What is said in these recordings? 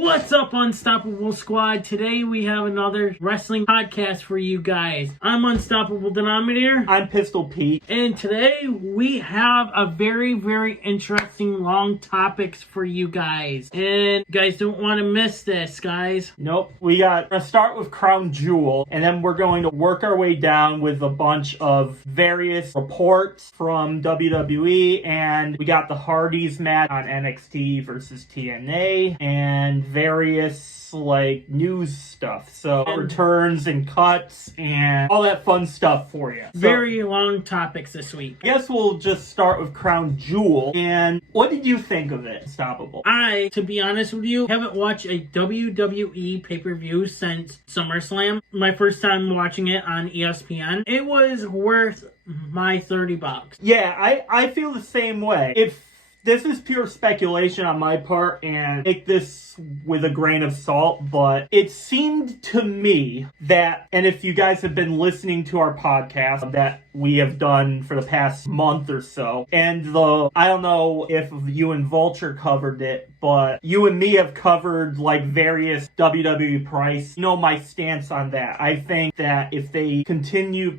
What's up, Unstoppable Squad? Today we have another wrestling podcast for you guys. I'm Unstoppable Denominator. I'm Pistol Pete. And today we have a very, very interesting long topics for you guys. And you guys don't want to miss this, guys. Nope. We're going to start with Crown Jewel, and then we're going to work our way down with a bunch of various reports from WWE, and we got the Hardys match on NXT versus TNA, and various news stuff, so returns and cuts and all that fun stuff for you. Very long topics this week. I guess we'll just start with Crown Jewel. And what did you think of it, Unstoppable? To be honest with you, haven't watched a WWE pay-per-view since SummerSlam. My first time watching it on ESPN. It was worth my $30. Yeah, I feel the same way. This is pure speculation on my part, and take this with a grain of salt, but it seemed to me that, and if you guys have been listening to our podcast that we have done for the past month or so, and I don't know if you and Vulture covered it, but you and me have covered various WWE price. You know my stance on that. I think that if they continue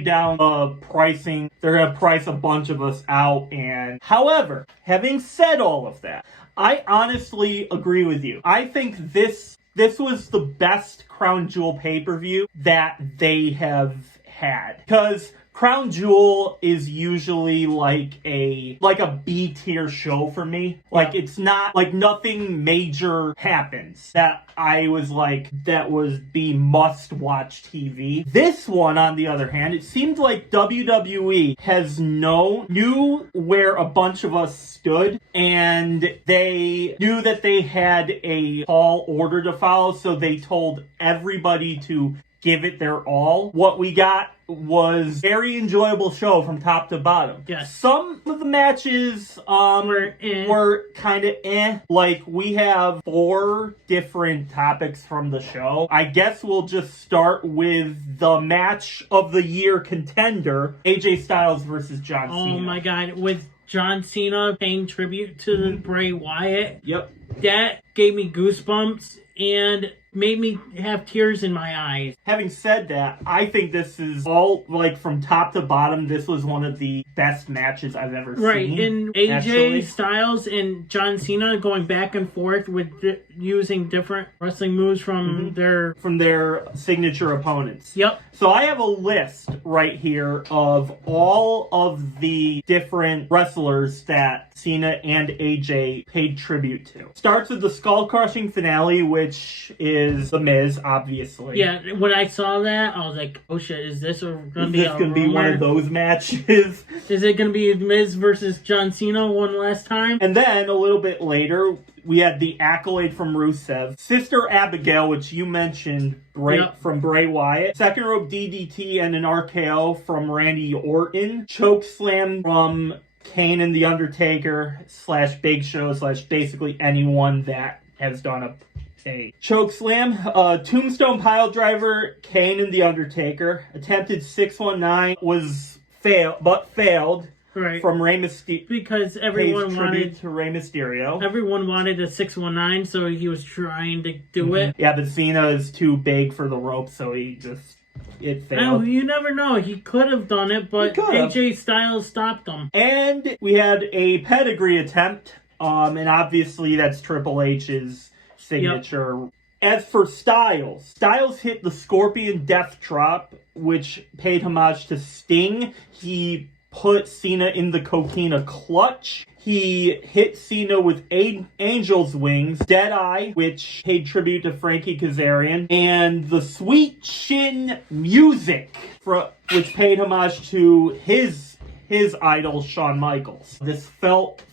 down the pricing, they're going to price a bunch of us out. And however, having said all of that, I honestly agree with you. I think this was the best Crown Jewel pay-per-view that they have had. Because Crown Jewel is usually like a B-tier show for me. It's not nothing major happens that that was the must-watch TV. This one, on the other hand, it seemed like WWE knew where a bunch of us stood, and they knew that they had a tall order to follow, so they told everybody to give it their all. What we got was very enjoyable show from top to bottom. Yes. Some of the matches were kind of eh. We have 4 different topics from the show. I guess we'll just start with the match of the year contender, AJ Styles versus John Cena. Oh my god, with John Cena paying tribute to Bray Wyatt. Yep. That gave me goosebumps and made me have tears in my eyes. Having said that, I think this is all, from top to bottom, this was one of the best matches I've ever seen. Right, and AJ Styles and John Cena going back and forth with using different wrestling moves from their signature opponents. Yep. So I have a list right here of all of the different wrestlers that Cena and AJ paid tribute to. Starts with the skull-crushing finale, which is The Miz, obviously. Yeah, when I saw that, I was like, oh shit, is this going to be one of those matches? Is it going to be Miz versus John Cena one last time? And then, a little bit later, we had the accolade from Rusev. Sister Abigail, which you mentioned, from Bray Wyatt. Second rope DDT and an RKO from Randy Orton. Choke slam from Kane and The Undertaker / Big Show / basically anyone that has done a choke slam. Tombstone pile driver, Kane and The Undertaker. Attempted 619 was failed. Right. From Rey Mysterio. Because everyone wanted to Rey Mysterio. Everyone wanted a 619, so he was trying to do it. Yeah, but Cena is too big for the rope, so it failed. No, you never know. He could have done it, but AJ Styles stopped him. And we had a pedigree attempt, and obviously that's Triple H's signature. Yep. As for Styles hit the Scorpion Death Drop, which paid homage to Sting. He put Cena in the Coquina Clutch. He hit Cena with Angel's Wings, Deadeye, which paid tribute to Frankie Kazarian, and the Sweet Chin Music, which paid homage to his idol, Shawn Michaels.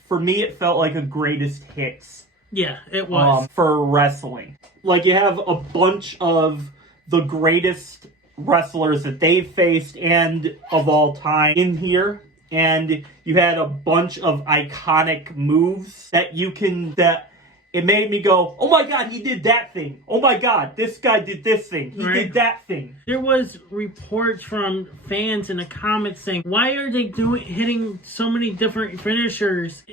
For me, it felt like a greatest hits. Yeah, it was. For wrestling. You have a bunch of the greatest wrestlers that they've faced and of all time in here, and you had a bunch of iconic moves that it made me go, oh my god, he did that thing. Oh my god, this guy did this thing. He did that thing. There was reports from fans in the comments saying, why are they hitting so many different finishers?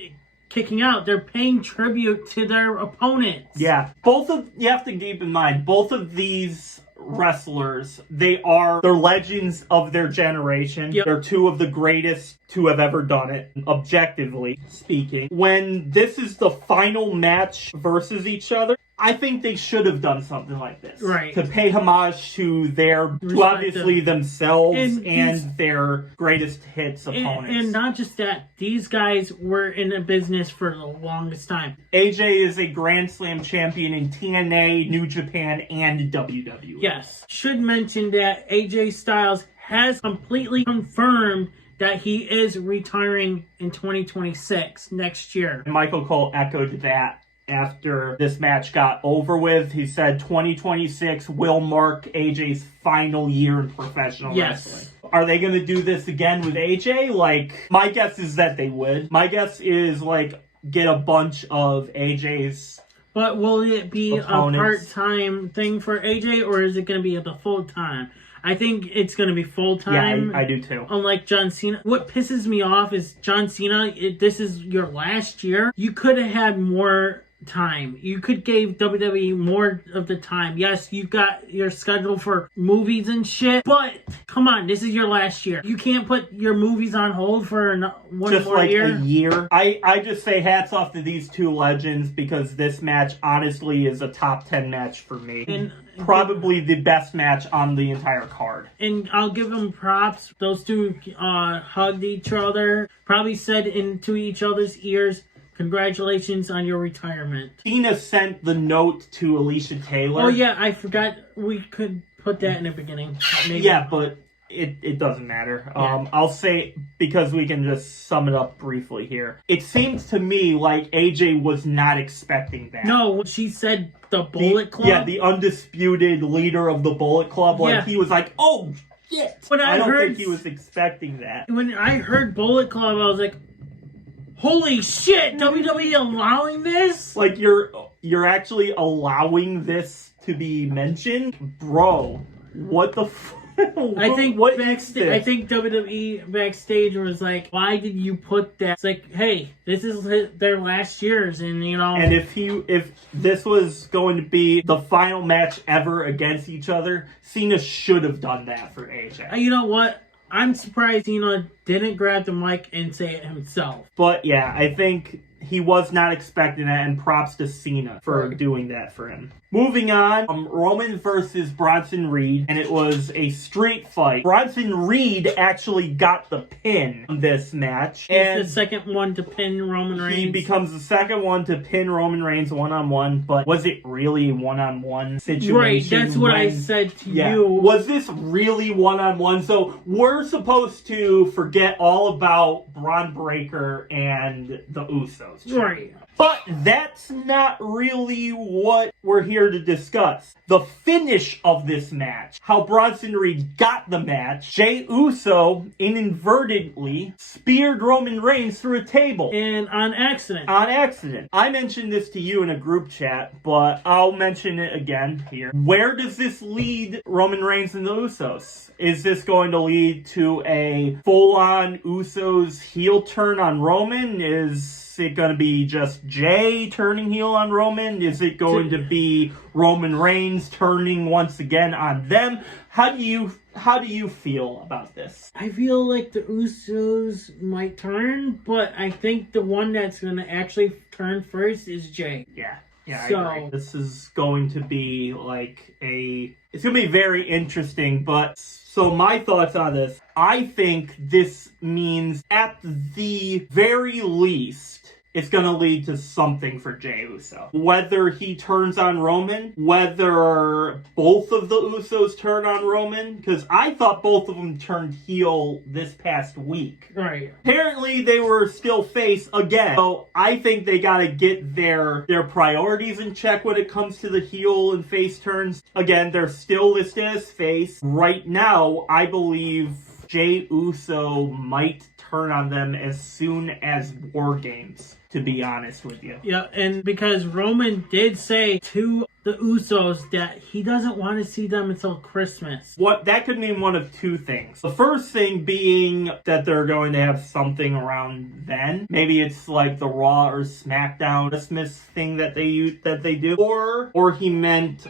kicking out. They're paying tribute to their opponents. Yeah. You have to keep in mind, both of these wrestlers, they're legends of their generation. Yep. They're two of the greatest to have ever done it, objectively speaking. When this is the final match versus each other, I think they should have done something like this. Right. To pay homage to to obviously themselves and their greatest hits opponents. And not just that, these guys were in the business for the longest time. AJ is a Grand Slam champion in TNA, New Japan, and WWE. Yes. Should mention that AJ Styles has completely confirmed that he is retiring in 2026, next year. Michael Cole echoed that. After this match got over with, he said 2026 will mark AJ's final year in professional wrestling. Are they going to do this again with AJ? Like, my guess is that they would. My guess is, like, get a bunch of AJ's But will it be opponents. a part-time thing for AJ, or is it going to be the full-time? I think it's going to be full-time. Yeah, I do too. Unlike John Cena. What pisses me off is John Cena, this is your last year. You could have had more time. You could give WWE more of the time. Yes, you've got your schedule for movies and shit, but come on, this is your last year. You can't put your movies on hold for one more year. Just like a year. I just say hats off to these two legends, because this match honestly is a top 10 match for me. And probably the best match on the entire card. And I'll give them props. Those two hugged each other, probably said into each other's ears, congratulations on your retirement. Cena sent the note to Alicia Taylor. Oh yeah, I forgot we could put that in the beginning. Maybe. Yeah, but it doesn't matter. Yeah. I'll say, because we can just sum it up briefly here. It seems to me like AJ was not expecting that. No, she said the Bullet Club. Yeah, the undisputed leader of the Bullet Club. Like, he was like, oh, shit. I don't think he was expecting that. When I heard Bullet Club, I was like, holy shit, WWE allowing this? Like, you're actually allowing this to be mentioned? Bro, what the I think what I think WWE backstage was like, why did you put that? It's like, hey, this is their last years, and you know. And if this was going to be the final match ever against each other, Cena should have done that for AJ. You know what? I'm surprised Cena didn't grab the mic and say it himself. But yeah, I think he was not expecting that, and props to Cena for doing that for him. Moving on, Roman versus Bronson Reed, and it was a street fight. Bronson Reed actually got the pin in this match. He's the second one to pin Roman Reigns. He becomes the second one to pin Roman Reigns one-on-one, but was it really a one-on-one situation? Right, that's what I said to you. Was this really one-on-one? So we're supposed to forget all about Braun Breaker and the Usos. Right. But that's not really what we're here to discuss. The finish of this match. How Bronson Reed got the match. Jey Uso inadvertently speared Roman Reigns through a table. And on accident. On accident. I mentioned this to you in a group chat, but I'll mention it again here. Where does this lead Roman Reigns and the Usos? Is this going to lead to a full-on Usos heel turn on Roman? Is it going to be just Jey turning heel on Roman? Is it going to be Roman Reigns turning once again on them? How do you feel about this? I feel like the Usos might turn, but I think the one that's going to actually turn first is Jey. Yeah, I agree. This is going to be it's going to be very interesting, but so my thoughts on this, I think this means at the very least, it's going to lead to something for Jey Uso. Whether he turns on Roman, whether both of the Usos turn on Roman, because I thought both of them turned heel this past week. Right. Apparently, they were still face again. So I think they got to get their priorities in check when it comes to the heel and face turns. Again, they're still listed as face. Right now, I believe Jey Uso might turn on them as soon as War Games, to be honest with you. Yeah, and because Roman did say to the Usos that he doesn't want to see them until Christmas. That could mean one of two things. The first thing being that they're going to have something around then. Maybe it's like the Raw or SmackDown Christmas thing that they do. Or he meant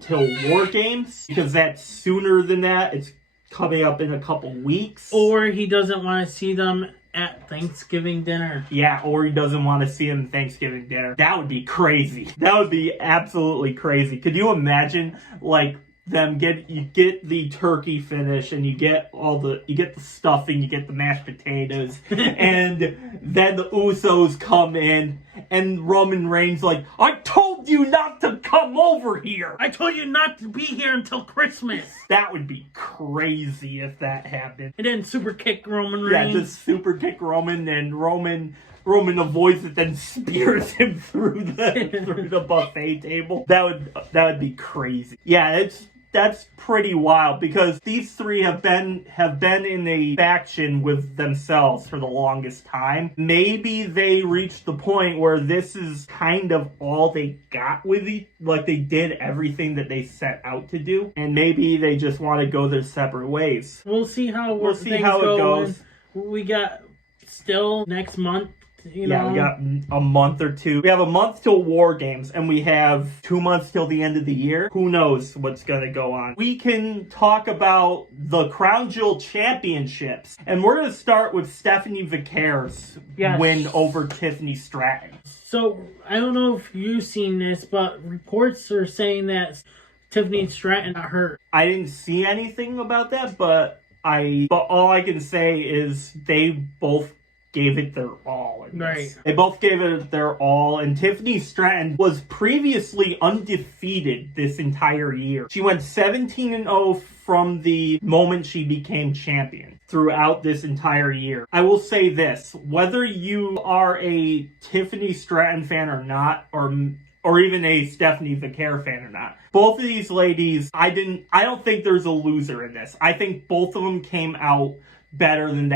till War Games, because that's sooner than that. It's coming up in a couple weeks. Or he doesn't want to see them at Thanksgiving dinner. Yeah, or he doesn't want to see them at Thanksgiving dinner. That would be crazy. That would be absolutely crazy. Could you imagine, like, you get the turkey finish, and you get the stuffing, you get the mashed potatoes, and then the Usos come in, and Roman Reigns like, I told you not to come over here. I told you not to be here until Christmas. That would be crazy if that happened. And then super kick Roman Reigns. Yeah, just super kick Roman, and Roman avoids it, then spears him through the buffet table. That would be crazy. Yeah, that's pretty wild, because these three have been in a faction with themselves for the longest time. Maybe they reached the point where this is kind of all they got with like they did everything that they set out to do, and maybe they just want to go their separate ways. We'll see how it goes. We got still next month. We got a month or two. We have a month till War Games, and we have 2 months till the end of the year. Who knows what's going to go on? We can talk about the Crown Jewel Championships, and we're going to start with Stephanie Vicare's win over Tiffany Stratton. So, I don't know if you've seen this, but reports are saying that Tiffany Stratton got hurt. I didn't see anything about that, but all I can say is they both gave it their all. Right. They both gave it their all, and Tiffany Stratton was previously undefeated this entire year. She went 17-0 from the moment she became champion throughout this entire year. I will say this, whether you are a Tiffany Stratton fan or not, or even a Stephanie Vicare fan or not, both of these ladies, I don't think there's a loser in this. I think both of them came out better than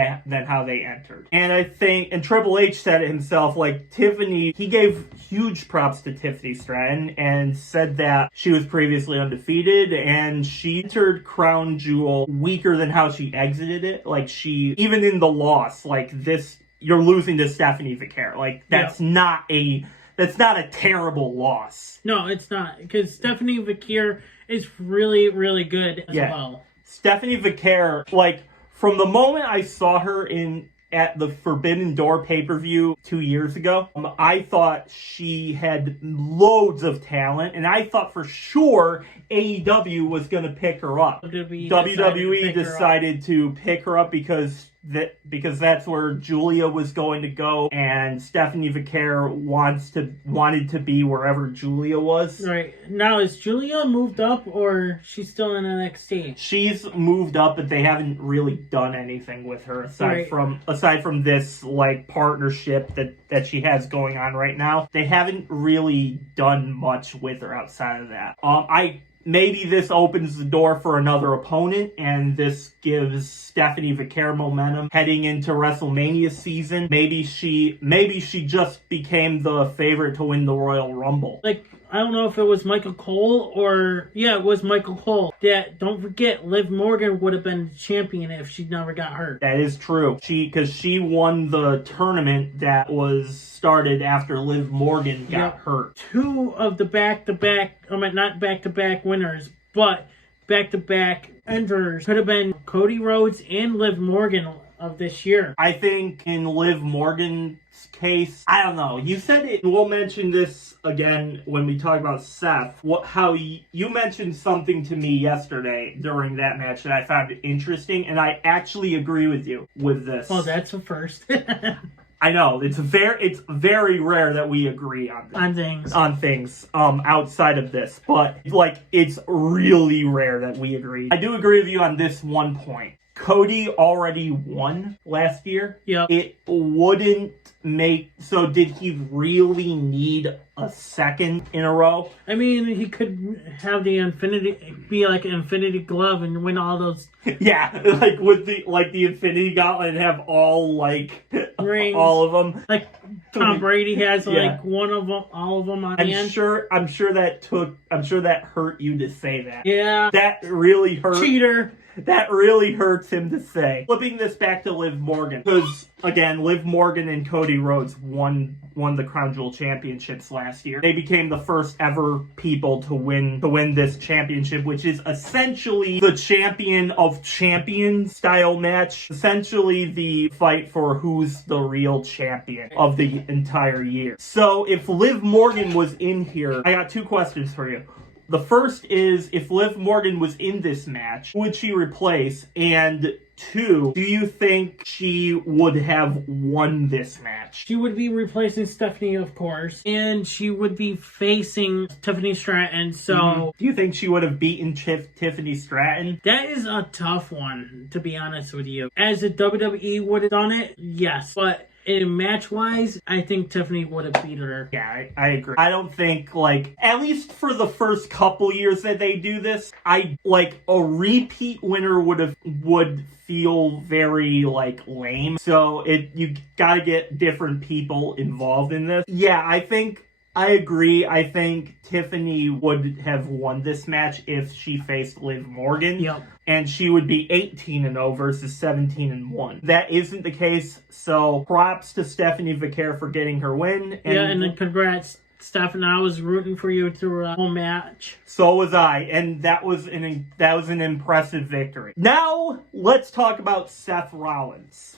how they entered. And I think, and Triple H said it himself, like Tiffany, he gave huge props to Tiffany Stratton and said that she was previously undefeated, and she entered Crown Jewel weaker than how she exited it. Like, she, even in the loss, like this, you're losing to Stephanie Vicare. Like, that's not a terrible loss. No, it's not, because Stephanie Vicare is really, really good as well. Stephanie Vicare, like, from the moment I saw her at the Forbidden Door pay-per-view 2 years ago, I thought she had loads of talent, and I thought for sure AEW was going to pick her up. WWE decided to pick her up because that's where Julia was going to go, and Stephanie Vicare wanted to be wherever Julia was. Right. Now, is Julia moved up, or she's still in NXT? She's moved up, but they haven't really done anything with her aside from this like partnership that she has going on right now. They haven't really done much with her outside of that. Maybe this opens the door for another opponent, and this gives Stephanie Vicare momentum heading into WrestleMania season. Maybe she just became the favorite to win the Royal Rumble. Like, I don't know if it was Michael Cole it was Michael Cole. Don't forget, Liv Morgan would have been champion if she never got hurt. That is true. Because she won the tournament that was started after Liv Morgan got hurt. Two of the not back-to-back winners, but back-to-back enterers could have been Cody Rhodes and Liv Morgan of this year. I think in Liv Morgan's case, I don't know. You said it. We'll mention this again when we talk about Seth. How you mentioned something to me yesterday during that match that I found interesting, and I actually agree with you with this. Well, that's a first. I know it's very rare that we agree on things outside of this, but like it's really rare that we agree. I do agree with you on this one point. Cody already won last year. Yep. It wouldn't make... So did he really need a second in a row? I mean, he could have the be like an Infinity Glove and win all those Yeah, like with the Infinity Gauntlet and have all like rings. all of them. Like Tom Brady has Yeah. like one of them, all of them on hand. I'm sure that hurt you to say that. Yeah. That really hurt. Cheater. That really hurts him to say. Flipping this back to Liv Morgan, because again, Liv Morgan and Cody Rhodes won the Crown Jewel championships last year. They became the first ever people to win this championship, which is essentially the champion of champions style match. Essentially the fight for who's the real champion of the entire year. So if Liv Morgan was in here, I got two questions for you. The first is, if Liv Morgan was in this match, who would she replace? And two, do you think she would have won this match? She would be replacing Stephanie, of course, and she would be facing Tiffany Stratton, so... Do you think she would have beaten Tiffany Stratton? That is a tough one, to be honest with you. As the WWE would have done it, yes, but... in match-wise, I think Tiffany would have beat her. Yeah, I agree. I don't think, like, at least for the first couple years that they do this, a repeat winner would feel very, like, lame. So, you gotta get different people involved in this. Yeah, I agree. I think Tiffany would have won this match if she faced Liv Morgan. Yep. And she would be 18-0 versus 17-1. That isn't the case, so props to Stephanie Vaquer for getting her win. And then congrats, Stephanie. I was rooting for you through a whole match. So was I, and that was an impressive victory. Now, let's talk about Seth Rollins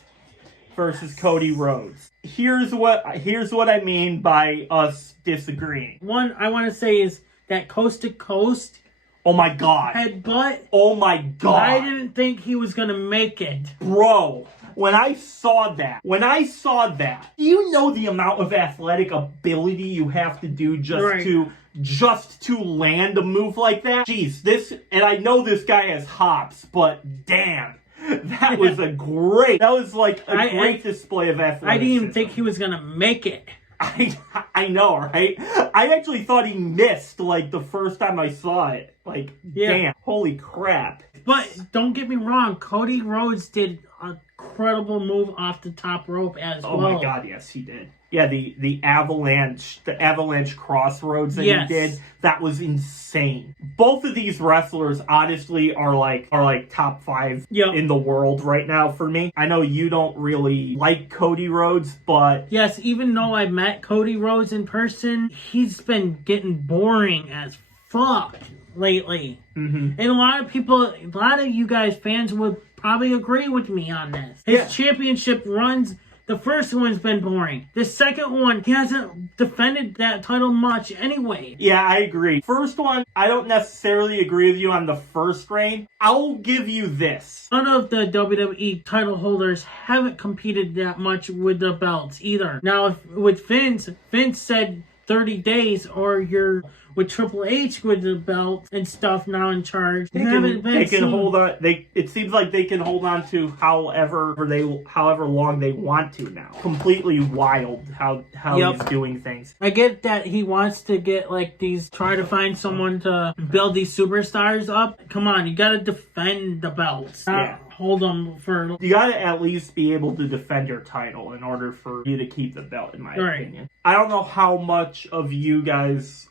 versus Cody Rhodes. Here's what I mean by us disagreeing. One I want to say is that coast to coast. Oh my god. Headbutt. Oh my god. I didn't think he was gonna make it. Bro, when I saw that, do you know the amount of athletic ability you have to do just to land a move like that? Jeez, and I know this guy has hops, but damn. That was a great display of athleticism. I didn't even think he was going to make it. I know, right? I actually thought he missed, like, the first time I saw it. Like, damn, holy crap. But don't get me wrong, Cody Rhodes did a incredible move off the top rope as well. Oh my god, yes, he did. Yeah, the avalanche crossroads that he did, that was insane. Both of these wrestlers honestly are like top 5 in the world right now for me. I know you don't really like Cody Rhodes, but yes, even though I met Cody Rhodes in person, he's been getting boring as fuck lately. And a lot of you guys fans would probably agree with me on this. His championship runs, the first one's been boring. The second one, he hasn't defended that title much anyway. Yeah, I agree. First one, I don't necessarily agree with you on the first reign. I'll give you this. None of the WWE title holders haven't competed that much with the belts either. Now, with Vince said 30 days or you're with Triple H with the belt and stuff now in charge. They can hold on. It seems like they can hold on to however long they want to now. Completely wild how he's doing things. I get that he wants to get try to find someone to build these superstars up. Come on, you gotta defend the belts. Hold them for... You gotta at least be able to defend your title in order for you to keep the belt, in my opinion. I don't know how much of you guys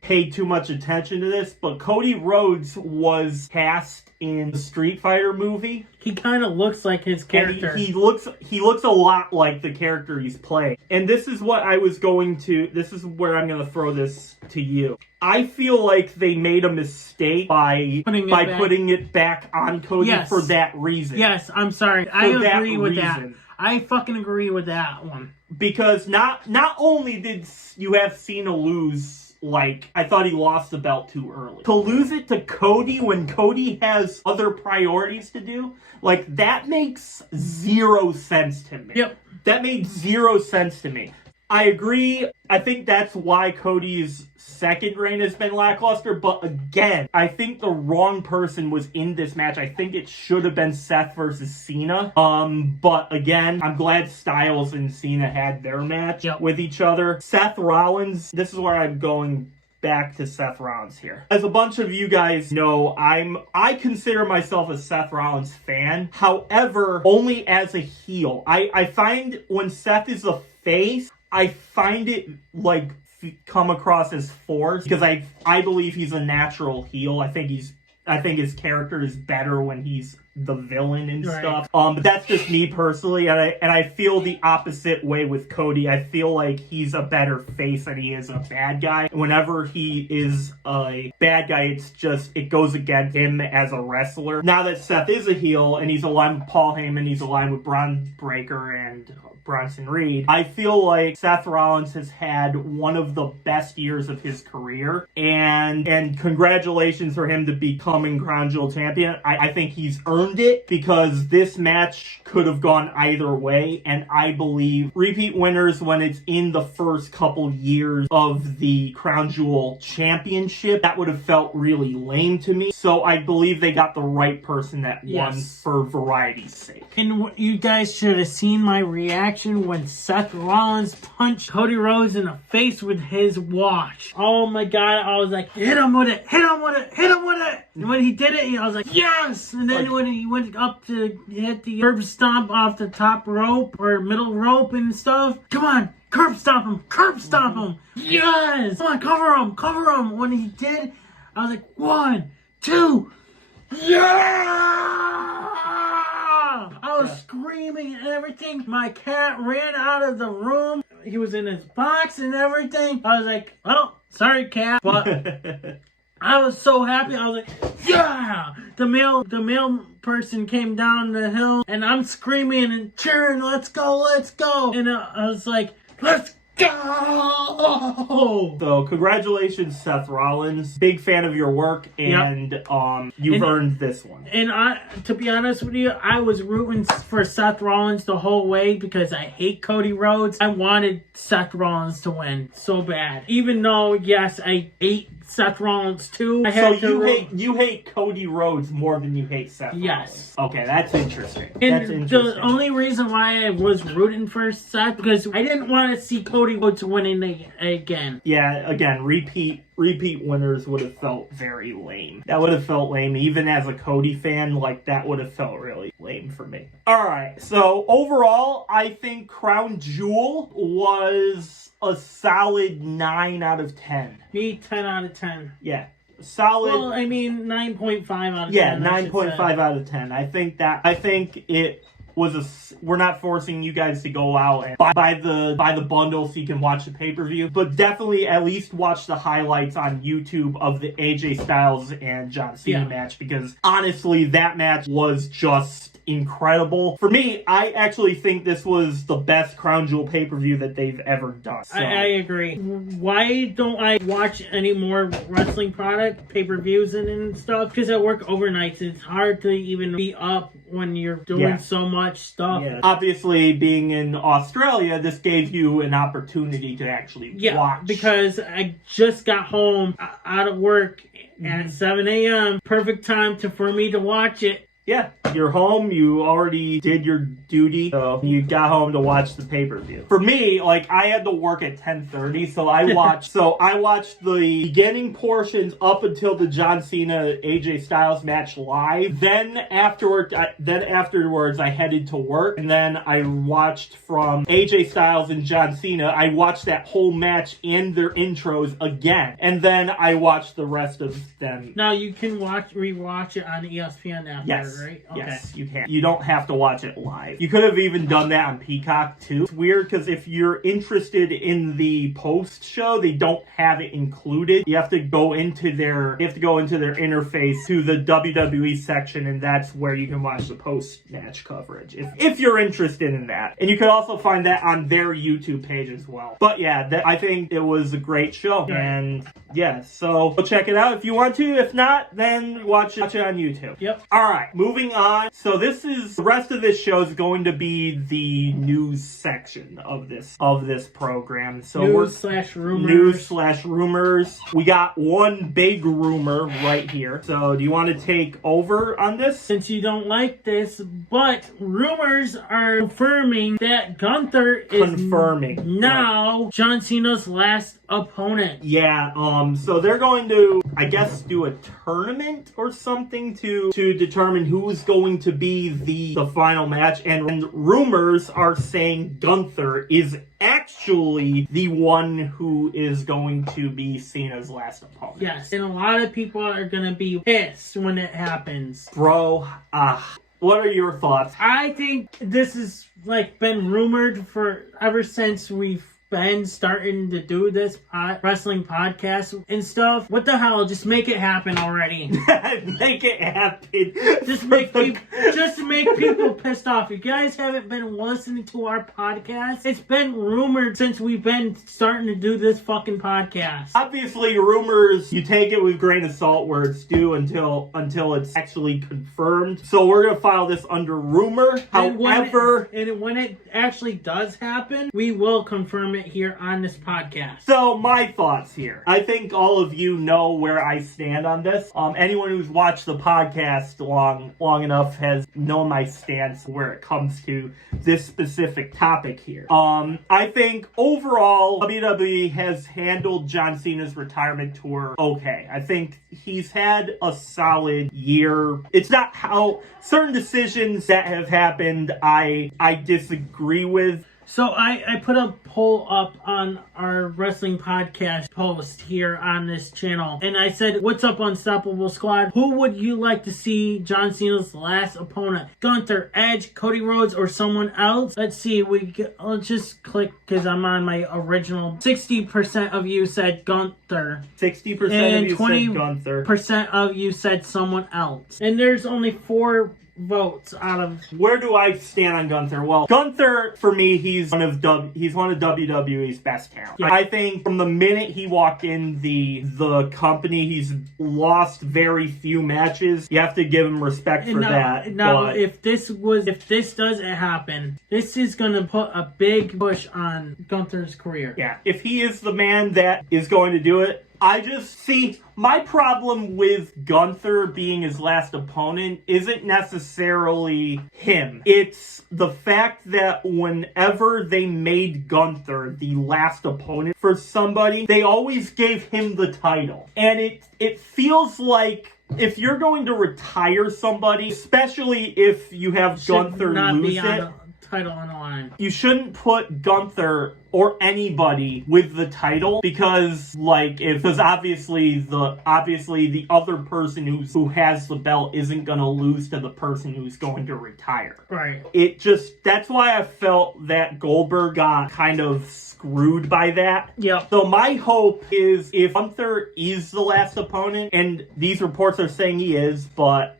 paid too much attention to this, but Cody Rhodes was cast in the Street Fighter movie. He kind of looks like his character. He looks a lot like the character he's playing. And this is where I'm going to throw this to you. I feel like they made a mistake by putting it back on Cody for that reason. Yes, I'm sorry. I agree with that. I fucking agree with that one. Because not only did you have Cena lose, I thought he lost the belt too early. To lose it to Cody when Cody has other priorities to do, that makes zero sense to me. Yep. That made zero sense to me. I agree. I think that's why Cody's second reign has been lackluster. But again, I think the wrong person was in this match. I think it should have been Seth versus Cena. But again, I'm glad Styles and Cena had their match with each other. Seth Rollins, this is where I'm going back to Seth Rollins here. As a bunch of you guys know, I consider myself a Seth Rollins fan. However, only as a heel. I find when Seth is a face, I find it like come across as forced because I believe he's a natural heel. I think his character is better when he's the villain and stuff. But that's just me personally, and I feel the opposite way with Cody. I feel like he's a better face than he is a bad guy. Whenever he is a bad guy, it goes against him as a wrestler. Now that Seth is a heel and he's aligned with Paul Heyman, he's aligned with Braun Breaker and Bronson Reed, I feel like Seth Rollins has had one of the best years of his career, and congratulations for him to becoming Crown Jewel champion. I think he's earned it because this match could have gone either way, and I believe repeat winners when it's in the first couple years of the Crown Jewel championship, that would have felt really lame to me. So I believe they got the right person that won for variety's sake. And you guys should have seen my reaction when Seth Rollins punched Cody Rhodes in the face with his watch. Oh my god, I was like, hit him with it, hit him with it, hit him with it. And when he did it, I was like, yes! And then when he went up to hit the curb stomp off the top rope or middle rope and stuff, come on, curb stomp him, curb stomp him. Yes! Come on, cover him. When he did, I was like, 1, 2, yeah! I was screaming and everything. My cat ran out of the room. He was in his box and everything. I was like, well, sorry, cat. But I was so happy. I was like, yeah! The male person came down the hill and I'm screaming and cheering, let's go. And I was like, let's go! So congratulations, Seth Rollins. Big fan of your work, and you've earned this one. And to be honest with you, I was rooting for Seth Rollins the whole way because I hate Cody Rhodes. I wanted Seth Rollins to win so bad. Even though, yes, I hate Seth Rollins too. You hate Cody Rhodes more than you hate Seth Rollins. Okay, that's interesting. And the only reason why I was rooting for Seth because I didn't want to see Cody Rhodes winning again. Yeah, again, repeat winners would have felt very lame. That would have felt lame. Even as a Cody fan, that would have felt really lame for me. Alright, so overall, I think Crown Jewel was a solid 9 out of 10. Me, 10 out of 10. Yeah. Solid. Well, I mean, 9.5 out of 10. Yeah, 9.5 out of 10. I think it was we're not forcing you guys to go out and buy the bundle so you can watch the pay-per-view, but definitely at least watch the highlights on YouTube of the AJ Styles and John Cena match, because honestly that match was just incredible. For me, I actually think this was the best Crown Jewel pay-per-view that they've ever done. So. I agree. Why don't I watch any more wrestling product, pay-per-views and stuff? Because I work overnights. It's hard to even be up when you're doing so much stuff. Yeah. Obviously, being in Australia, this gave you an opportunity to actually watch. Because I just got home out of work at 7 a.m. Perfect time for me to watch it. Yeah, you're home, you already did your duty, so you got home to watch the pay-per-view. For me, I had to work at 10:30, so I watched the beginning portions up until the John Cena AJ Styles match live. Then afterwards I headed to work, and then I watched from AJ Styles and John Cena. I watched that whole match and their intros again, and then I watched the rest of them. Now you can rewatch it on ESPN after. Yes. Right? Okay. Yes, you can. You don't have to watch it live. You could have even done that on Peacock too. It's weird because if you're interested in the post show, they don't have it included. You have to go into their interface to the WWE section, and that's where you can watch the post match coverage if you're interested in that. And you could also find that on their YouTube page as well. But yeah, I think it was a great show, and so go check it out if you want to. If not, then watch it on YouTube. Yep. All right. moving on. So the rest of this show is going to be the news section of this program. So News/rumors. We got one big rumor right here. So do you want to take over on this? Since you don't like this, but rumors are confirming that Gunther is now John Cena's last opponent. Yeah, so they're going to, I guess, do a tournament or something to determine who's going to be the final match, and rumors are saying Gunther is actually the one who is going to be Cena's last opponent. Yes, and a lot of people are going to be pissed when it happens. Bro, what are your thoughts? I think this has been rumored for ever since we've been starting to do this wrestling podcast and stuff. What the hell? Just make it happen already. Make it happen. Just make people pissed off. If you guys haven't been listening to our podcast, it's been rumored since we've been starting to do this fucking podcast. Obviously, rumors, you take it with a grain of salt where it's due until it's actually confirmed. So we're going to file this under rumor. However, when it actually does happen, we will confirm it here on this podcast. So my thoughts here. I think all of you know where I stand on this. Anyone who's watched the podcast long enough has known my stance where it comes to this specific topic here. I think overall WWE has handled John Cena's retirement tour okay. I think he's had a solid year. It's not how certain decisions that have happened I disagree with. So I put a poll up on our wrestling podcast post here on this channel. And I said, what's up, Unstoppable Squad? Who would you like to see John Cena's last opponent? Gunther, Edge, Cody Rhodes, or someone else? Let's see. Let's just click because I'm on my original. 60% of you said Gunther. 60% of you said Gunther. 20% of you said someone else. And there's only 4 votes out of... Where do I stand on Gunther? Well, Gunther, for me, he's one of WWE's best talent. Yeah. I think from the minute he walked in the company, he's lost very few matches. You have to give him respect for that. Now, if this doesn't happen, this is going to put a big push on Gunther's career. Yeah, if he is the man that is going to do it, I just see my problem with Gunther being his last opponent isn't necessarily him. It's the fact that whenever they made Gunther the last opponent for somebody, they always gave him the title. And it feels like if you're going to retire somebody, especially if you have Gunther lose it, title on the line. You shouldn't put Gunther or anybody with the title because obviously the other person who has the belt isn't going to lose to the person who's going to retire. Right. That's why I felt that Goldberg got kind of screwed by that. Yeah. So my hope is if Gunther is the last opponent, and these reports are saying he is, but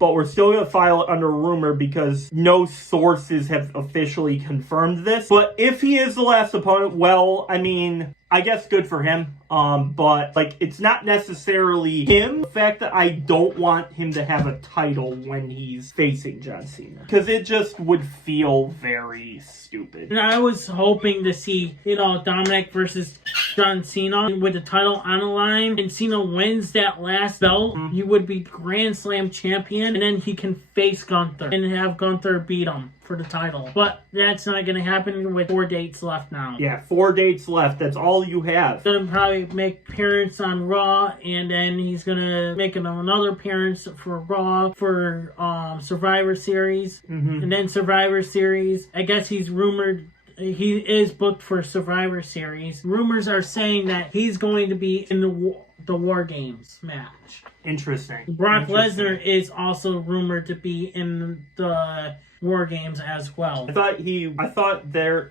we're still going to file it under rumor because no sources have officially confirmed this. But if he is the last opponent, well, I mean, I guess good for him. But it's not necessarily him. The fact that I don't want him to have a title when he's facing John Cena, because it just would feel very stupid. And I was hoping to see, Dominic versus John Cena with the title on the line, and Cena wins that last belt. Mm-hmm. He would be Grand Slam champion, and then he can face Gunther and have Gunther beat him for the title. But that's not going to happen with 4 dates left now. Yeah, 4 dates left. That's all you have. Going to probably make appearance on Raw, and then he's going to make another appearance for Raw for Survivor Series. Mm-hmm. And then Survivor Series, I guess he is booked for Survivor Series. Rumors are saying that he's going to be in the War Games match. Interesting. Brock Lesnar is also rumored to be in the War Games as well. I thought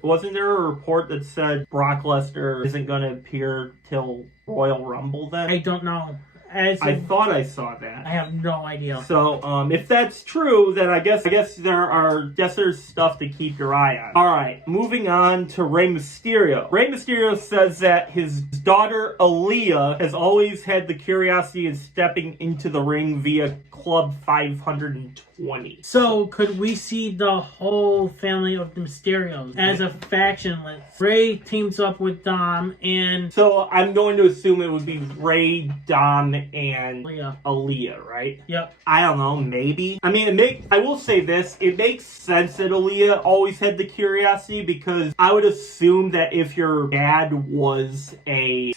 wasn't there a report that said Brock Lesnar isn't going to appear till Royal Rumble then? I don't know. I thought I saw that. I have no idea. So, if that's true, then I guess there's stuff to keep your eye on. All right, moving on to Rey Mysterio. Rey Mysterio says that his daughter Aaliyah has always had the curiosity of stepping into the ring via Club 520. So, could we see the whole family of the Mysterios as a faction list? Rey teams up with Dom and... So, I'm going to assume it would be Rey, Dom, and Aaliyah, right? Yep. I don't know, maybe. I mean, I will say this, it makes sense that Aaliyah always had the curiosity, because I would assume that if your dad was a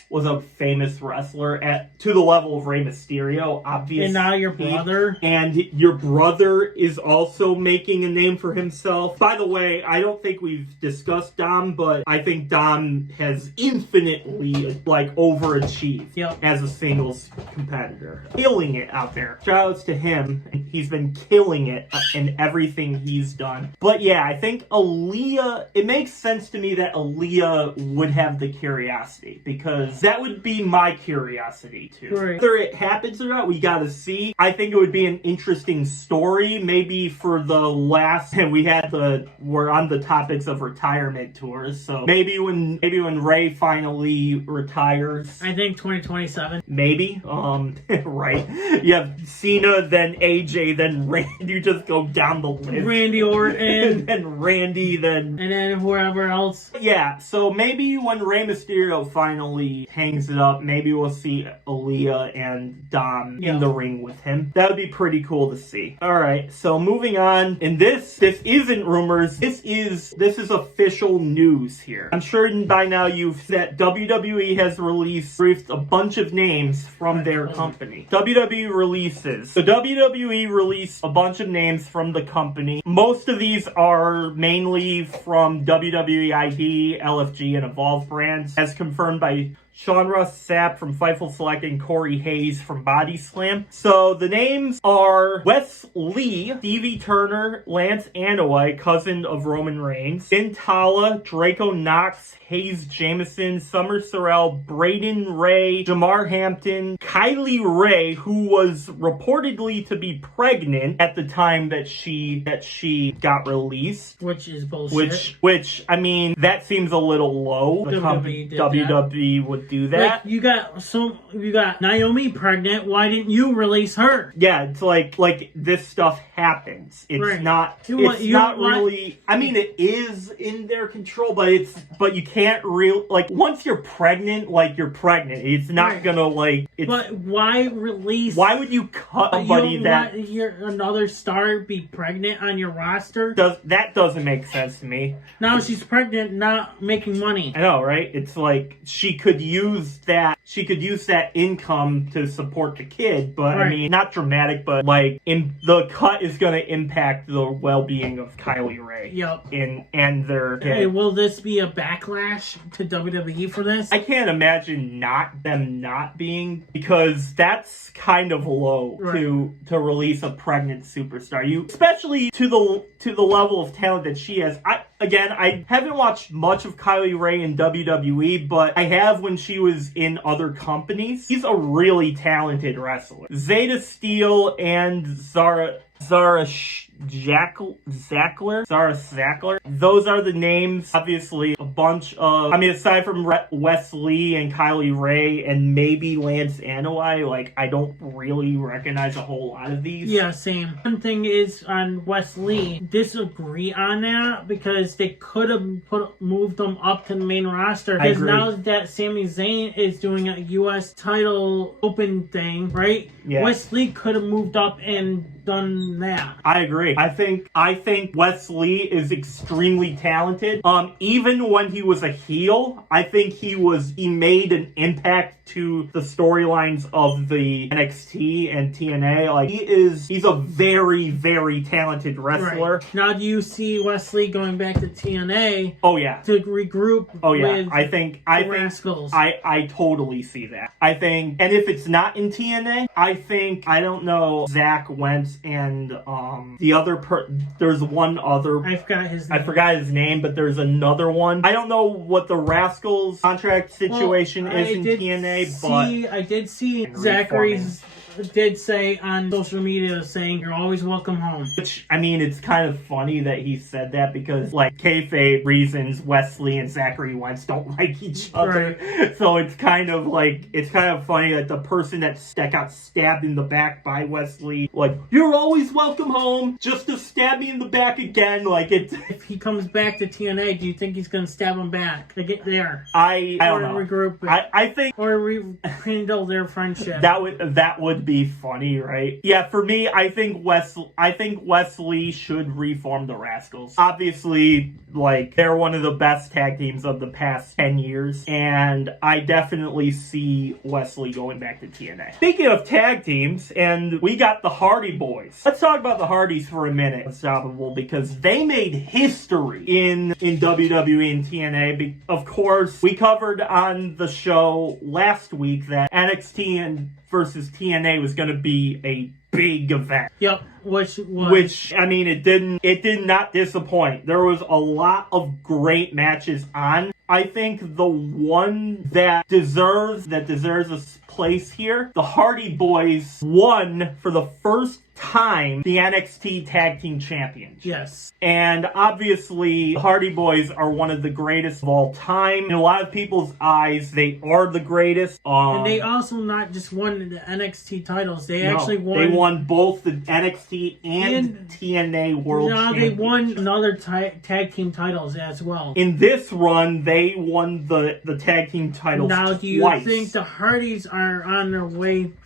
famous wrestler to the level of Rey Mysterio, obviously. And now your brother. And your brother is also making a name for himself. By the way, I don't think we've discussed Dom, but I think Dom has infinitely, overachieved as a singles competitor. Killing it out there. Shoutouts to him. He's been killing it in everything he's done. But yeah, I think Aaliyah, it makes sense to me that Aaliyah would have the curiosity, because that would be my curiosity too. Right. Whether it happens or not, we gotta see. I think it would be an interesting story, maybe for the last, and we're on the topics of retirement tours, so maybe when Rey finally retires. I think 2027. Maybe. Right. You have Cena, then AJ, then Randy. You just go down the list. Randy Orton. And then Randy, then... And then whoever else. Yeah, so maybe when Rey Mysterio finally hangs it up, maybe we'll see Aaliyah and Dom in the ring with him. That would be pretty cool to see. Alright, so moving on. And this isn't rumors. This is official news here. I'm sure by now that WWE has released a bunch of names from their company. WWE released a bunch of names from the company. Most of these are mainly from WWE ID, LFG, and Evolve brands, as confirmed by Sean Ross Sapp from Fightful Select and Corey Hayes from Body Slam. So the names are Wes Lee, Stevie Turner, Lance Anoa'i, cousin of Roman Reigns, Finn Tala, Draco Knox, Hayes Jameson, Summer Sorrell, Braden Ray, Jamar Hampton, Kylie Ray, who was reportedly to be pregnant at the time that she got released. Which is bullshit. Which I mean, that seems a little low. WWE would do that. Like, you got Naomi pregnant. Why didn't you release her? Yeah, it's like this stuff happens. It's not. It's not really. I mean, it is in their control, but you can't really, once you're pregnant, you're pregnant. It's not gonna But why release? Why would you cut somebody that another star be pregnant on your roster? That doesn't make sense to me. Now she's pregnant, not making money. I know, right? It's like she could use that income to support the kid, but I mean, not dramatic, but the cut is going to impact the well-being of Kylie Ray. Yep. And their kid. Hey, will this be a backlash to WWE for this? I can't imagine them not being, because that's kind of low to release a pregnant superstar. Especially to the level of talent that she has. I haven't watched much of Kylie Ray in WWE, but I have when she was in other companies. She's a really talented wrestler. Zeta Steel and Zara Zackler. Those are the names. Obviously, a bunch of... I mean, aside from Wes Lee and Kylie Ray and maybe Lance Anoa'i, I don't really recognize a whole lot of these. Yeah, same. One thing is, on Wes Lee, disagree on that, because they could have moved them up to the main roster. Because now that Sami Zayn is doing a U.S. title open thing, right? Yeah. Wes Lee could have moved up and done that. I agree. I think Wes Lee is extremely talented. Even when he was a heel, I think he made an impact to the storylines of the NXT and TNA. He's a very, very talented wrestler. Right. Now, do you see Wes Lee going back to TNA? Oh yeah. To regroup. Oh yeah. With Rascals. I totally see that. I think, and if it's not in TNA, I don't know, Zach Wentz and and the other there's one other. I forgot his name. I forgot his name, but there's another one. I don't know what the Rascals contract situation is in TNA, but I did see Zachary's did say on social media saying you're always welcome home. Which, I mean, it's kind of funny that he said that because, like, kayfabe reasons, Wesley and Zachary Wentz don't like each other. Right. So it's kind of funny that the person that got stabbed in the back by Wesley, like, you're always welcome home, just to stab me in the back again, like it. If he comes back to TNA, do you think he's gonna stab him back to get there? I don't know. Regroup. I think rekindle their friendship. That would be funny, right? Yeah, for me, I think Wesley should reform the Rascals. Obviously, like, they're one of the best tag teams of the past 10 years, and I definitely see Wesley going back to TNA. Speaking of tag teams, and we got the Hardy Boys. Let's talk about the Hardys for a minute, Unstoppable, because they made history in WWE and TNA. Of course, we covered on the show last week that NXT versus TNA was going to be a big event. Yep, which I mean, it did not disappoint. There was a lot of great matches on. I think the one that deserves a place here, the Hardy Boys won for the first time the NXT Tag Team Championship. Yes. And obviously, the Hardy Boys are one of the greatest of all time. In a lot of people's eyes, they are the greatest. And they also not just won the NXT titles. They won both the NXT and TNA World Championships. They won another tag team titles as well. In this run, they won the tag team titles Now, do you twice. think the Hardys are on their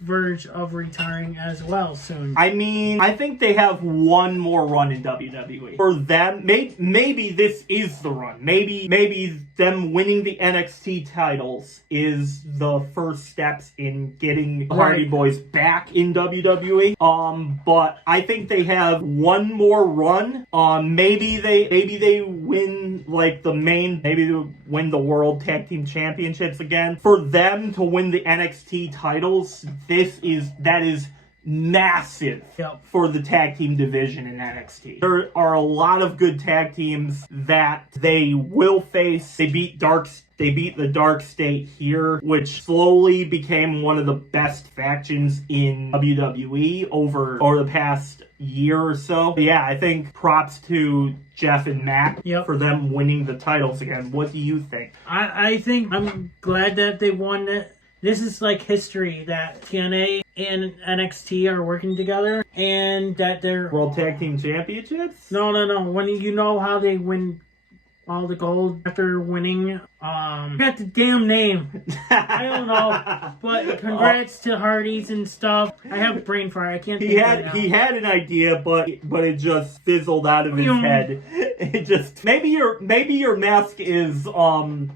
verge of retiring as well soon? I mean, I think they have one more run in WWE. For them, maybe this is the run. Maybe them winning the NXT titles is the first steps in getting the Hardy Boys back in WWE. But I think they have one more run. Maybe they win maybe they win the World Tag Team Championships again. For them to win the NXT titles, that is massive for the tag team division in NXT. There are a lot of good tag teams that they will face. They beat the Dark State here, which slowly became one of the best factions in WWE over the past year or so. But yeah, I think props to Jeff and Matt for them winning the titles again. What do you think? I think I'm glad that they won it. This is like history that TNA and NXT are working together and that they're... World Tag Team Championships? No. When you know how they win all the gold after winning... I got the damn name. I don't know. But congrats to Hardys and stuff. I have brain fire. I can't think of it now. He had an idea, but it just fizzled out of his head. It just... Maybe your mask is holding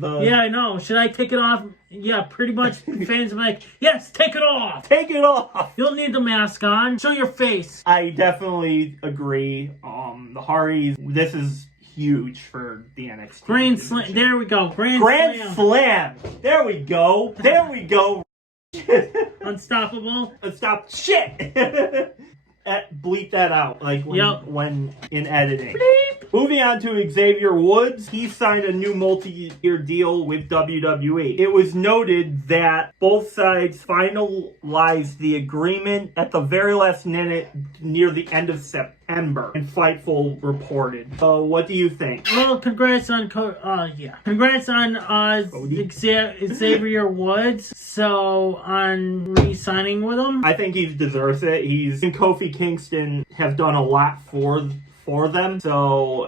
the... Yeah, I know. Should I take it off? Yeah, pretty much fans are like, yes, take it off. Take it off. You'll need the mask on. Show your face. I definitely agree. The Hardys, this is huge for the NXT. Grand Slam. There we go. Grand Slam. There we go. Unstoppable. Shit. Bleep that out, like when in editing. Bleep. Moving on to Xavier Woods, he signed a new multi-year deal with WWE. It was noted that both sides finalized the agreement at the very last minute near the end of September, and Fightful reported. So, what do you think? Well, congrats on Xavier Woods. So, on re-signing with him, I think he deserves it. He and Kofi Kingston have done a lot for them,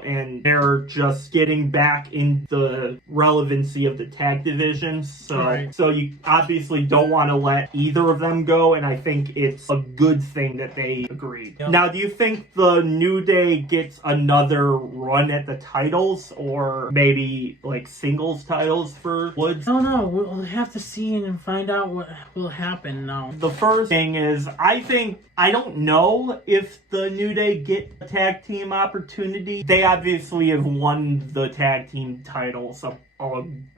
and they're just getting back in the relevancy of the tag division. So you obviously don't want to let either of them go, and I think it's a good thing that they agreed. Yep. Now, do you think the New Day gets another run at the titles, or maybe like singles titles for Woods? I don't know. We'll have to see and find out what will happen now. The first thing is, I don't know if the New Day get a tag team opportunity. They obviously have won the tag team titles a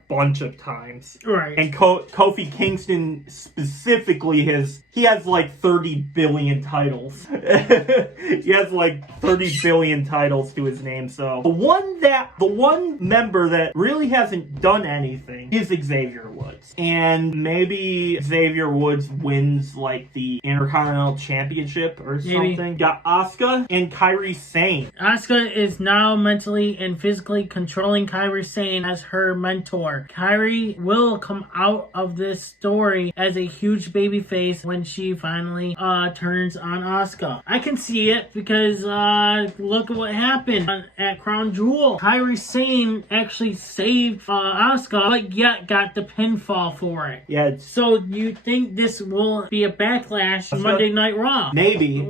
bunch of times. Right. And Kofi Kingston specifically has 30 billion titles. He has like 30 billion titles to his name. So the one member that really hasn't done anything is Xavier Woods. And maybe Xavier Woods wins like the Intercontinental Championship or something. Got Asuka and Kairi Sane. Asuka is now mentally and physically controlling Kairi Sane as her mentor. Kairi will come out of this story as a huge babyface when she finally turns on Asuka. I can see it because look at what happened at Crown Jewel. Kairi Sane actually saved Asuka, but yet got the pinfall for it. Yeah. So you think this will be a backlash Monday Night Raw? Maybe.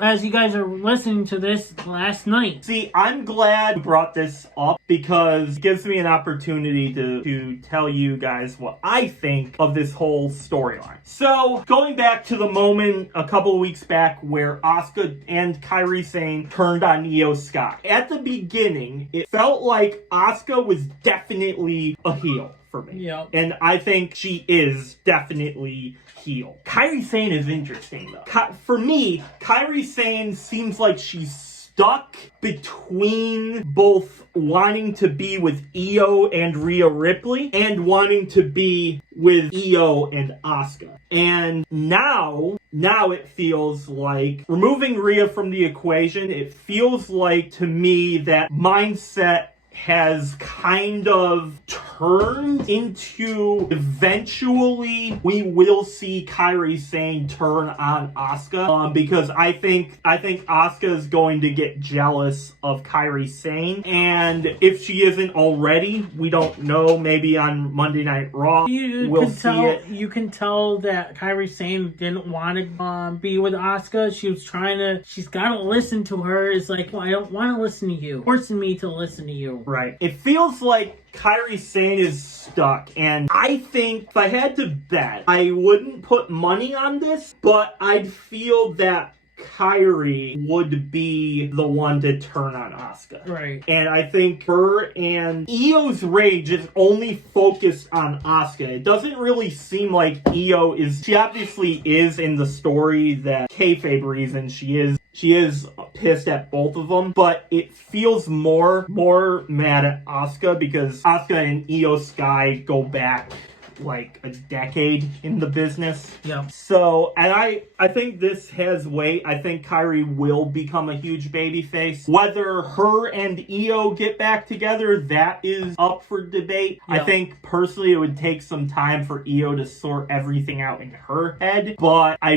As you guys are listening to this last night. See, I'm glad you brought this up because it gives me an opportunity to tell you guys what I think of this whole storyline. So, going back to the moment a couple of weeks back where Asuka and Kairi Sane turned on Io Sky. At the beginning, it felt like Asuka was definitely a heel for me. Yep. And I think she is definitely heel. Kairi Sane is interesting though. For me, Kairi Sane seems like she's stuck between both wanting to be with Io and Rhea Ripley and wanting to be with Io and Asuka. And now it feels like, removing Rhea from the equation, it feels like to me that mindset has kind of turned into eventually we will see Kairi Sane turn on Asuka because I think Asuka is going to get jealous of Kairi Sane, and if she isn't already, we don't know, maybe on Monday Night Raw we'll see it. You can tell that Kairi Sane didn't want to be with Asuka. She's got to listen to her. It's like, well, I don't want to listen to you, forcing me to listen to you. Right. It feels like Kairi Sane is stuck, and I think if I had to bet, I wouldn't put money on this, but I'd feel that Kairi would be the one to turn on Asuka. Right. And I think her and Io's rage is only focused on Asuka. It doesn't really seem like Io is... She obviously is in the story that kayfabe reason she is pissed at both of them, but it feels more mad at Asuka because Asuka and Io Sky go back like a decade in the business. Yeah. So, and I think this has weight. I think Kairi will become a huge babyface. Whether her and Io get back together, that is up for debate. Yeah. I think personally it would take some time for Io to sort everything out in her head, but I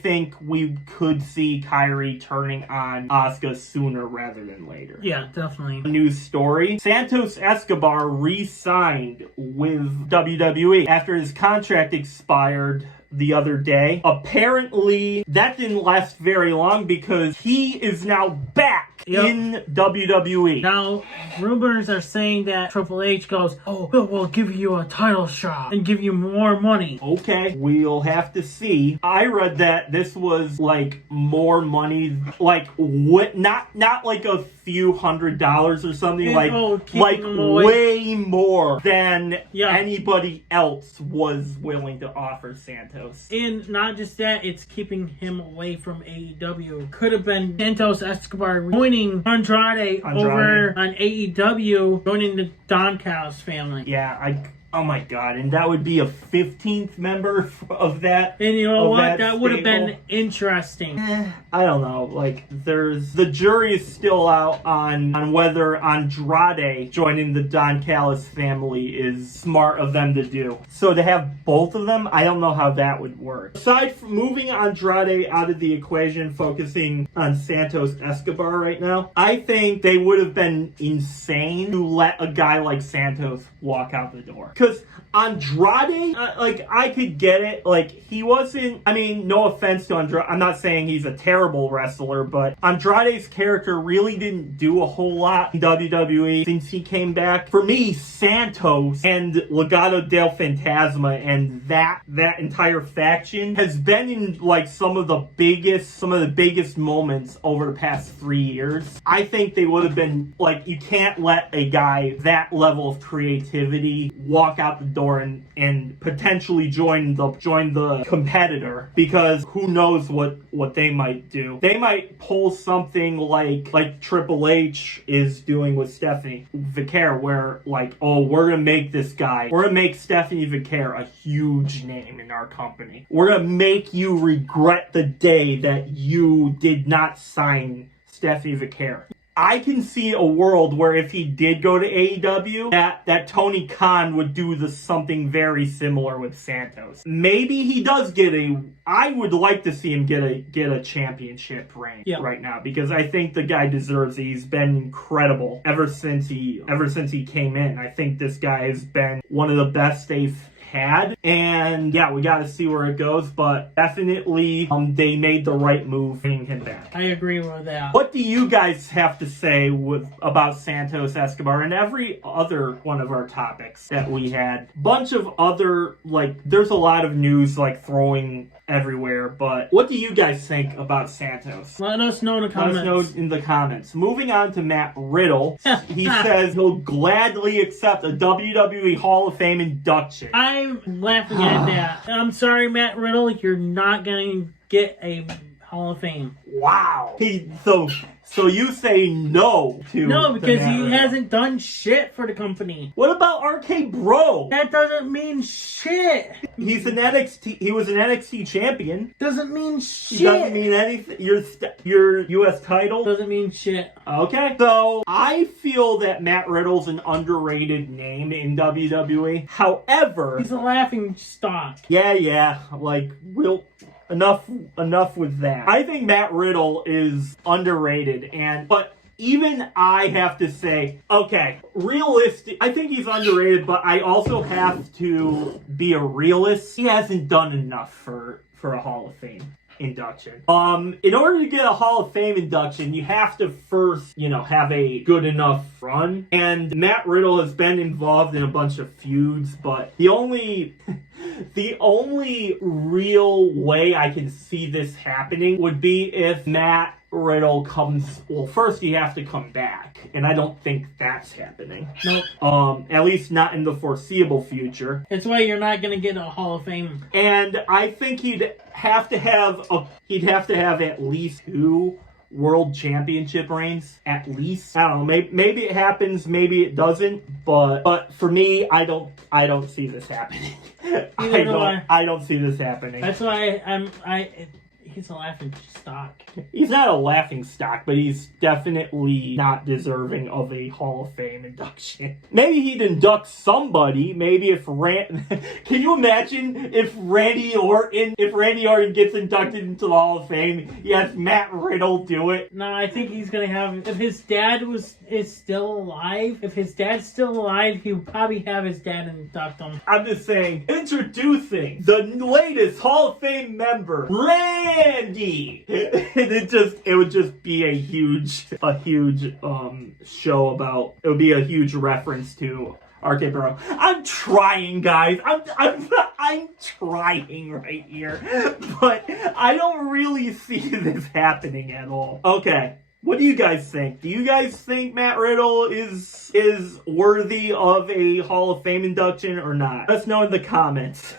think we could see Kairi turning on Asuka sooner rather than later. Yeah, definitely. A news story. Santos Escobar re-signed with WWE after his contract expired the other day. Apparently, that didn't last very long because he is now back in WWE. Now, rumors are saying that Triple H goes, oh, we'll give you a title shot and give you more money. Okay, we'll have to see. I read that this was like more money, like what? Not like a few $100s or something, and, like way more than anybody else was willing to offer Santos. And not just that, it's keeping him away from AEW. Could have been Santos Escobar joining Andrade over on AEW, joining the Don Callis family. Yeah, oh my god, and that would be a 15th member of that. And you know what? That would have been interesting. I don't know. Like, the jury is still out on whether Andrade joining the Don Callis family is smart of them to do. So to have both of them, I don't know how that would work. Aside from moving Andrade out of the equation, focusing on Santos Escobar right now, I think they would have been insane to let a guy like Santos walk out the door. because Andrade, like, I could get it. Like, he wasn't, I mean, no offense to Andrade. I'm not saying he's a terrible wrestler, but Andrade's character really didn't do a whole lot in WWE since he came back. For me, Santos and Legado del Fantasma and that entire faction has been in, like, some of the biggest moments over the past 3 years. I think they would have been, like, you can't let a guy that level of creativity walk out the door and potentially join the competitor, because who knows what they might do. They might pull something like Triple H is doing with Stephanie Vicaire, where, like, oh, we're gonna make Stephanie Vicaire a huge name in our company. We're gonna make you regret the day that you did not sign Stephanie Vicaire. I can see a world where if he did go to AEW, that Tony Khan would do something very similar with Santos. Maybe he does I would like to see him get a championship reign right now, because I think the guy deserves it. He's been incredible ever since he came in. I think this guy has been one of the best they've had, and yeah, we got to see where it goes, but definitely they made the right move bringing him back. I agree with that. What do you guys have to say about Santos Escobar and every other one of our topics that we had? Bunch of other, like, there's a lot of news, like, throwing everywhere, but what do you guys think about Santos? Let us know in the comments. Let us know in the comments. Moving on to Matt Riddle. He says he'll gladly accept a WWE Hall of Fame induction. I'm laughing at that. I'm sorry, Matt Riddle, you're not going to get a Hall of Fame. Wow. So you say no to... No, because he Riddle. hasn't done shit for the company. What about RK Bro? That doesn't mean shit. He was an NXT champion. Doesn't mean shit. It doesn't mean anything. Your U.S. title doesn't mean shit. Okay. So I feel that Matt Riddle's an underrated name in WWE. However, he's a laughing stock. Yeah. Like, enough with that. I think Matt Riddle is underrated, but even I have to say, okay, realistic. I think he's underrated, but I also have to be a realist. He hasn't done enough for a Hall of Fame induction. In order to get a Hall of Fame induction, you have to first, have a good enough run. And Matt Riddle has been involved in a bunch of feuds, but the only real way I can see this happening would be if Matt Riddle first you have to come back, and I don't think that's happening. Nope. At least not in the foreseeable future. That's why you're not gonna get a Hall of Fame. And I think he'd have to have at least 2 world championship reigns, at least. I don't know, maybe it happens, maybe it doesn't, but for me, I don't see this happening. I don't see this happening. That's why he's a laughing stock. He's not a laughing stock, but he's definitely not deserving of a Hall of Fame induction. Maybe he'd induct somebody. Maybe if can you imagine if Randy Orton gets inducted into the Hall of Fame, yes, Matt Riddle do it? No, I think he's gonna have, if his dad is still alive, if his dad's still alive, he would probably have his dad induct him. I'm just saying, introducing the latest Hall of Fame member, Randy. It would just be a huge show about. It would be a huge reference to RK Bro. I'm trying, guys. I'm trying right here, but I don't really see this happening at all. Okay. What do you guys think? Do you guys think Matt Riddle is worthy of a Hall of Fame induction or not? Let us know in the comments.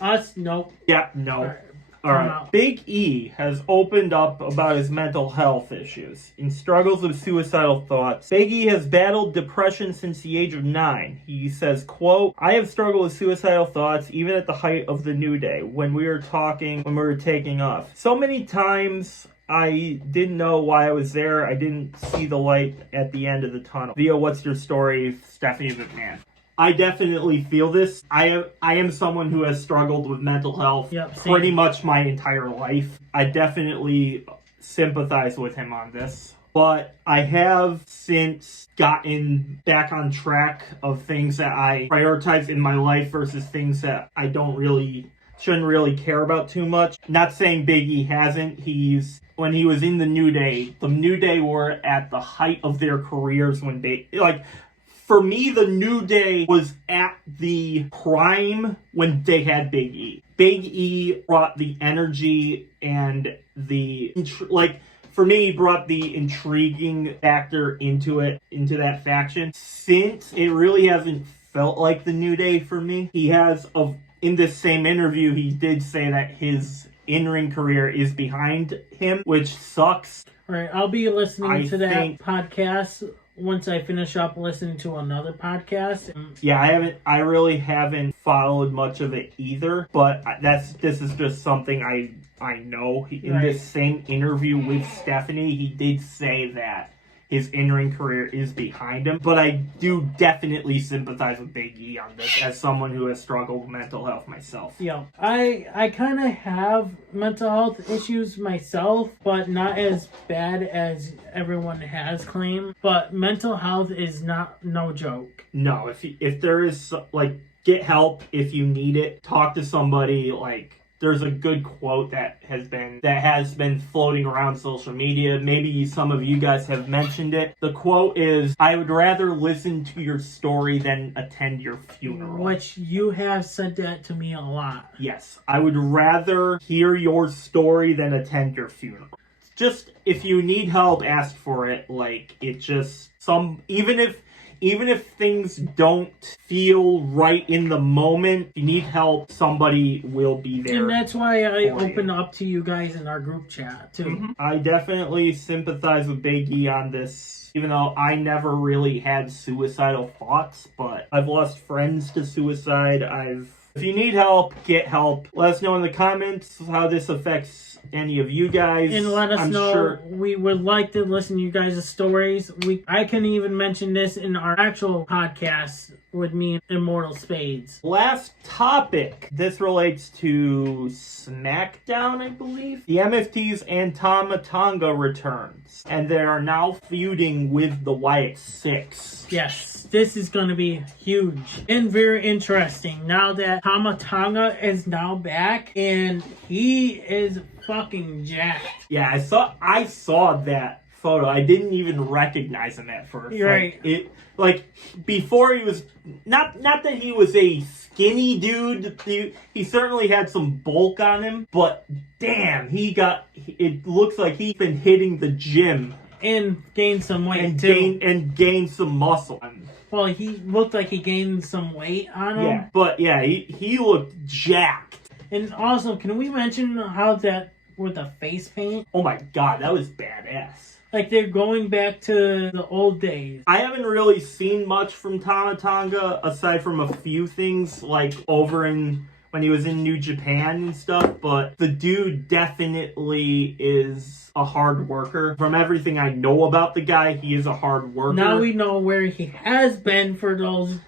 Us? Nope. Yeah, no. All right. Big E has opened up about his mental health issues and struggles with suicidal thoughts. Big E has battled depression since the age of 9. He says, quote, "I have struggled with suicidal thoughts even at the height of the New Day when we were taking off. So many times I didn't know why I was there. I didn't see the light at the end of the tunnel." Via What's Your Story, Stephanie McMahon. I definitely feel this. I am someone who has struggled with mental health pretty much my entire life. I definitely sympathize with him on this. But I have since gotten back on track of things that I prioritize in my life versus things that I shouldn't really care about too much. Not saying Big E hasn't. When he was in the New Day were at the height of their careers when for me, the New Day was at the prime when they had Big E. Big E brought the energy and for me, he brought the intriguing factor into that faction. Since it really hasn't felt like the New Day for me, in this same interview, he did say that his in-ring career is behind him, which sucks. All right, I'll be listening to that podcast once I finish up listening to another podcast. Yeah, I really haven't followed much of it either, but this is just something I know. In this same interview with Stephanie, he did say that his in-ring career is behind him, but I do definitely sympathize with Big E on this as someone who has struggled with mental health myself. Yeah, I kind of have mental health issues myself, but not as bad as everyone has claimed. But mental health is no joke. No, if there is, get help if you need it. Talk to somebody, there's a good quote that has been floating around social media. Maybe some of you guys have mentioned it. The quote is, "I would rather listen to your story than attend your funeral." Which you have said that to me a lot. Yes. I would rather hear your story than attend your funeral. Just, if you need help, ask for it. Even if things don't feel right in the moment, if you need help, somebody will be there. And that's why I open up to you guys in our group chat, too. Mm-hmm. I definitely sympathize with Big E on this, even though I never really had suicidal thoughts, but I've lost friends to suicide. If you need help, get help. Let us know in the comments how this affects any of you guys. And let us know. Sure. We would like to listen to you guys' stories. I can even mention this in our actual podcast with me and Immortal Spades. Last topic. This relates to SmackDown, I believe. The MFTs and Tanga returns. And they are now feuding with the Wyatt Six. Yes, this is going to be huge and very interesting now that Tanga is now back and he is fucking jacked. Yeah, I saw that photo. I didn't even recognize him at first. You're right. Before he was not that he was a skinny dude. He certainly had some bulk on him, but damn, it looks like he's been hitting the gym and gained some weight and gained some muscle. Well, he looked like he gained some weight on him. Yeah, but yeah, he looked jacked. And also, can we mention how that with the face paint? Oh my god, that was badass. They're going back to the old days. I haven't really seen much from Tanga aside from a few things over when he was in New Japan and stuff, but the dude definitely is a hard worker. From everything I know about the guy, he is a hard worker. Now we know where he has been for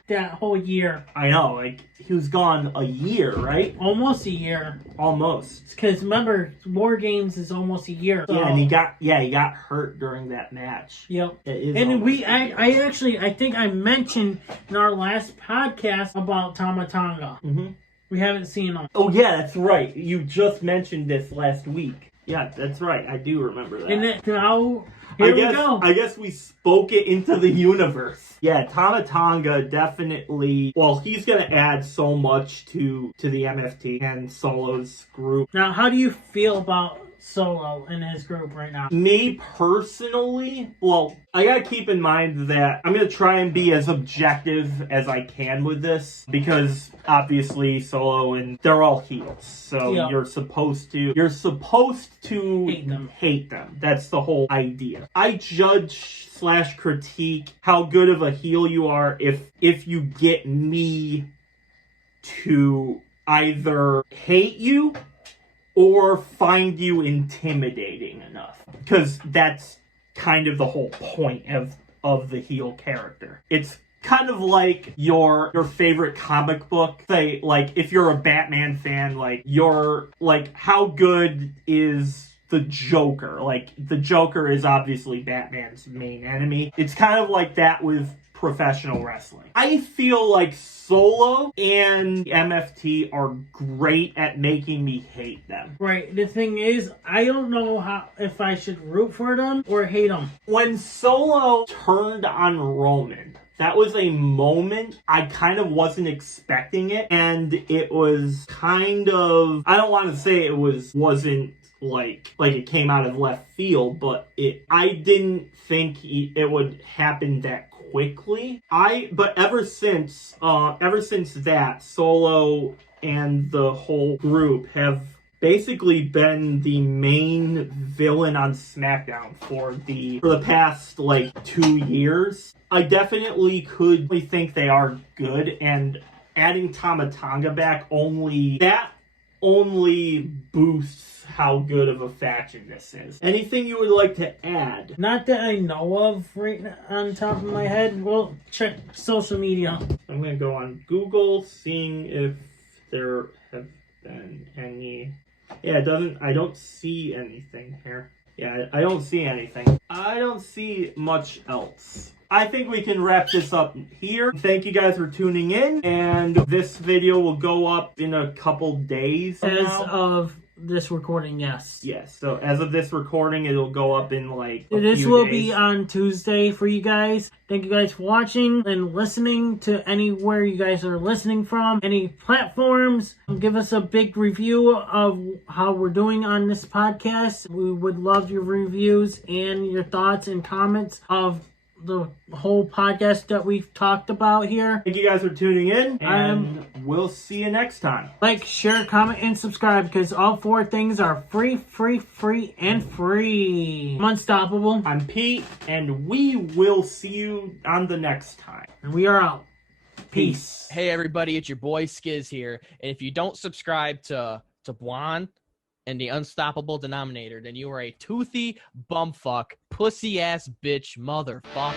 that whole year. I know, he was gone a year, right? Almost a year. Almost. Because remember, War Games is almost a year. So. Yeah, and he got hurt during that match. Yep. And I think I mentioned in our last podcast about Tanga. Mm-hmm. We haven't seen him. Oh yeah, that's right. You just mentioned this last week. Yeah, that's right. I do remember that. And now, here we go. I guess we spoke it into the universe. Yeah, Tanga definitely. Well, he's gonna add so much to the MFT and Solo's group. Now, how do you feel about Solo in his group right now? Me personally, well, I gotta keep in mind that I'm gonna try and be as objective as I can with this because obviously Solo and they're all heels, so yeah. You're supposed to hate them. That's the whole idea. I judge / critique how good of a heel you are if you get me to either hate you or find you intimidating enough. Because that's kind of the whole point of the heel character. It's kind of like your favorite comic book. Say, if you're a Batman fan, how good is the Joker. Like, the Joker is obviously Batman's main enemy. It's kind of like that with professional wrestling. I feel like Solo and MFT are great at making me hate them. Right. The thing is, I don't know if I should root for them or hate them. When Solo turned on Roman, that was a moment I kind of wasn't expecting it, and it was kind of, I don't want to say it wasn't like it came out of left field, but I didn't think it would happen that quickly. But ever since that, Solo and the whole group have basically been the main villain on SmackDown for the past like 2 years. I definitely think they are good, and adding Tanga back only boosts how good of a faction this is. Anything you would like to add? Not that I know of right on top of my head. Well, check social media. I'm going to go on Google, seeing if there have been any. Yeah, I don't see anything here. Yeah, I don't see anything. I don't see much else. I think we can wrap this up here. Thank you guys for tuning in, and this video will go up in a couple days. As of this recording, yes. Yes, so as of this recording, it'll go up in like a This few will days. be on Tuesday for you guys. Thank you guys for watching and listening to anywhere you guys are listening from. Any platforms. Give us a big review of how we're doing on this podcast. We would love your reviews and your thoughts and comments of the whole podcast that we've talked about here. Thank you guys for tuning in, and we'll see you next time. Like, share, comment, and subscribe, because all 4 things are free, and free. I'm Unstoppable. I'm Pete, and we will see you on the next time. And we are out. Peace. Hey everybody, it's your boy Skiz here. And if you don't subscribe to Blonde and the Unstoppable Denominator, then you are a toothy bumfuck, pussy ass bitch motherfucker.